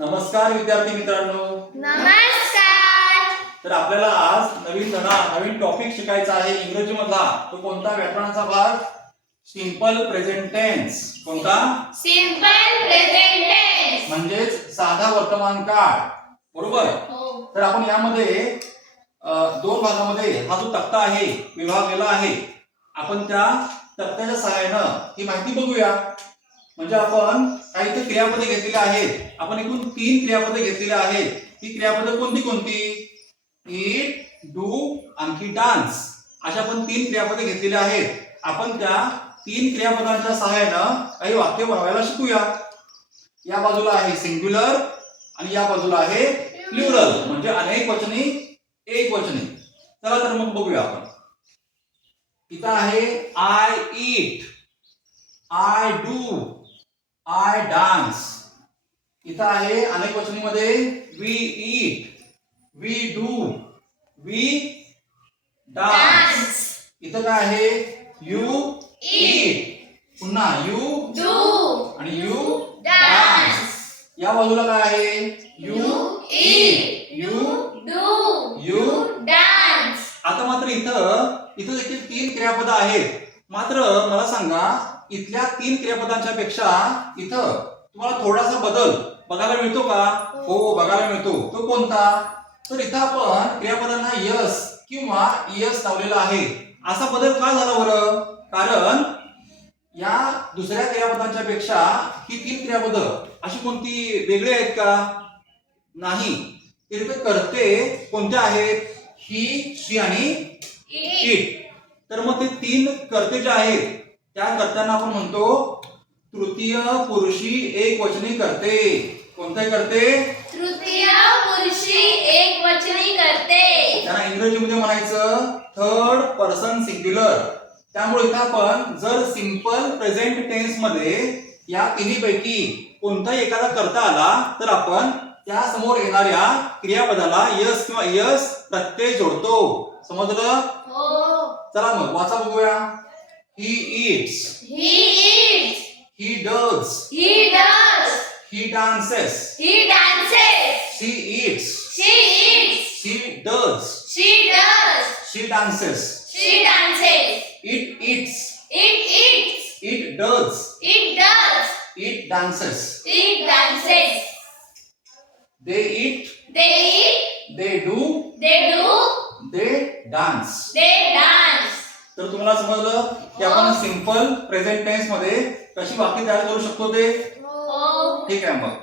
नमस्कार विद्यार्थी मित्रांनो. नमस्कार. तर आपल्याला आज नवीन टॉपिक शिकायचा आहे इंग्रजी मधला. तो कोणता? व्याकरणाचा भाग सिंपल प्रेझेंट टेन्स. कोणता? सिंपल प्रेझेंट टेन्स म्हणजेच साधा वर्तमान काळ. बरोबर. हो. तर आपण यामध्ये दोन भागामध्ये हा जो तक्ता आहे विभागलेला आहे. आपण त्या तक्त्याच्या सहाय्यानं ही माहिती बघूया. म्हणजे आपण काही इथे क्रियापदे घेतलेली आहेत. आपण एकूण 3 क्रियापदे घेतलेली आहेत. ही क्रियापदे कोणती कोणती? ईट, डू आणखी डान्स. अशा आपण 3 क्रियापदे घेतलेली आहेत. आपण त्या 3 क्रियापदांच्या सहाय्यानं काही वाक्य बनवायला शिकूया. या बाजूला आहे सिंग्युलर आणि या बाजूला आहे प्लुरल, म्हणजे अनेक वचनी, एक वचनी. चला तर मग बघूया आपण. इथं आहे I eat, I do, I dance. इथं आहे अनेक वचनीमध्ये we eat, we do, we dance. इथं काय आहे? यू ईट, पुन्हा यू डू आणि यू डान्स. या बाजूला काय आहे? You eat, you do, you dance. आता मात्र इथं देखील 3 क्रियापदं आहेत. मात्र मला सांगा, इथल्या 3 क्रियापदांच्या पेक्षा इथं तुम्हाला थोडासा बदल बघायला मिळतो का? हो, बघायला मिळतो. तो कोणता? तर इथं आपण क्रियापदांना यस किंवा यस लावलेला आहे. असा बदल का झाला बरं? कारण या दुसऱ्या क्रियापदांच्या पेक्षा ही 3 क्रियापदं अशी कोणती वेगळी आहेत का? नाही. इथे कर्ते कोणते आहेत? ही, शी आणि इट. तर मग ते 3 कर्ते जे आहेत त्या कर्त्यांना आपण म्हणतो तृतीय पुरुषी एकवचनी कर्ते. कोणते कर्ते? तृतीय पुरुषी एकवचनी करते. त्यांना इंग्रजीमध्ये म्हणायचं थर्ड पर्सन सिंग्युलर. त्यामुळे इथं आपण जर सिंपल प्रेझेंट टेन्स मध्ये या तिन्हीपैकी कोणताही एखादा कर्ता आला तर आपण त्या समोर येणाऱ्या क्रियापदाला यस किंवा यस प्रत्यय जोडतो. समजलं? हो. चला मग वाचा बघूया. He eats, He eats, he does, he does, he dances, he dances, she Yeats, she eats, she does, she does, she dances, she dances, it eats, it eats, it does, it does, it dances, it dances. They eat, They eat, they do, they do, they dance. they dance. तर तुम्हाला समजलं की आपण simple present tense मध्ये कशी वाक्य तयार करू शकतो ते? हो. ठीक आहे मग.